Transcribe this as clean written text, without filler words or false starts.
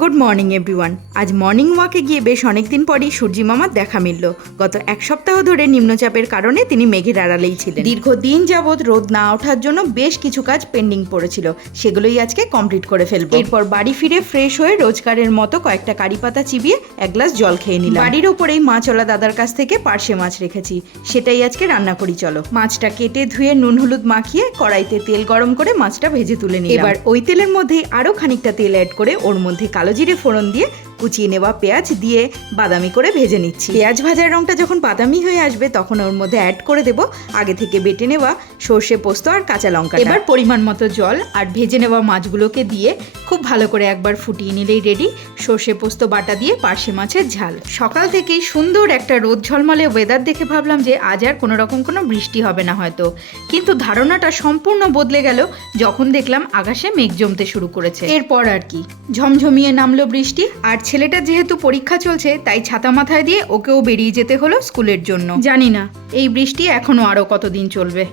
Good morning everyone. আজ morning ওয়াকে গিয়ে বেশ অনেকদিন পরই সূর্যি মামার দেখা মিলল। গত এক সপ্তাহ ধরে নিম্নচাপের কারণে তিনি মেঘের আড়ালেই ছিলেন। দীর্ঘদিন যাবৎ রোদ না ওঠার জন্য বেশ কিছু কাজ পেন্ডিং পড়েছিল, সেগুলোই আজকে কমপ্লিট করে ফেলবো। এরপর বাড়ি ফিরে ফ্রেশ হয়ে রোজকারের মতো কয়েকটা কারি পাতা চিবিয়ে এক গ্লাস জল খেয়ে নিলাম। বাড়ির ওপরেই মাছওয়ালা দাদার কাছ থেকে পার্শে মাছ রেখেছি, সেটাই আজকে রান্না করি। চলো, মাছটা কেটে ধুয়ে নুন হলুদ মাখিয়ে কড়াইতে তেল গরম করে মাছটা ভেজে তুলে নিলাম। এবার ওই তেলের মধ্যেই আরো খানিকটা তেল অ্যাড করে ওর মধ্যে কালো জিরে ফোড়ন দিয়ে কুচিয়ে নেওয়া পেঁয়াজ দিয়ে বাদামি করে ভেজে নিচ্ছি। পেঁয়াজ ভাজার রংটা যখন বাদামি হয়ে আসবে তখন ওর মধ্যে অ্যাড করে দেব আগে থেকে বেটে নেওয়া সর্ষে পোস্ত আর কাঁচা লঙ্কা। এবার পরিমাণ মতো জল আর ভেজে নেওয়া মাছগুলোকে দিয়ে খুব ভালো করে একবার ফুটিয়ে নিলেই রেডি সর্ষে পোস্ত বাটা দিয়ে পার্শে মাছের ঝাল। সকাল থেকেই সুন্দর একটা রোদ ঝলমলে ওয়েদার দেখে ভাবলাম যে আজ আর কোনো রকম কোনো বৃষ্টি হবে না হয়তো, কিন্তু ধারণাটা সম্পূর্ণ বদলে গেল যখন দেখলাম আকাশে মেঘ জমতে শুরু করেছে। এরপর আর কি ঝমঝমিয়ে নামলো বৃষ্টি। আর ছেলেটা যেহেতু পরীক্ষা চলছে তাই ছাতা মাথায় দিয়ে ওকেও বেরিয়ে যেতে হলো স্কুলের জন্য। জানি না এই বৃষ্টি এখনো আরো কতদিন চলবে।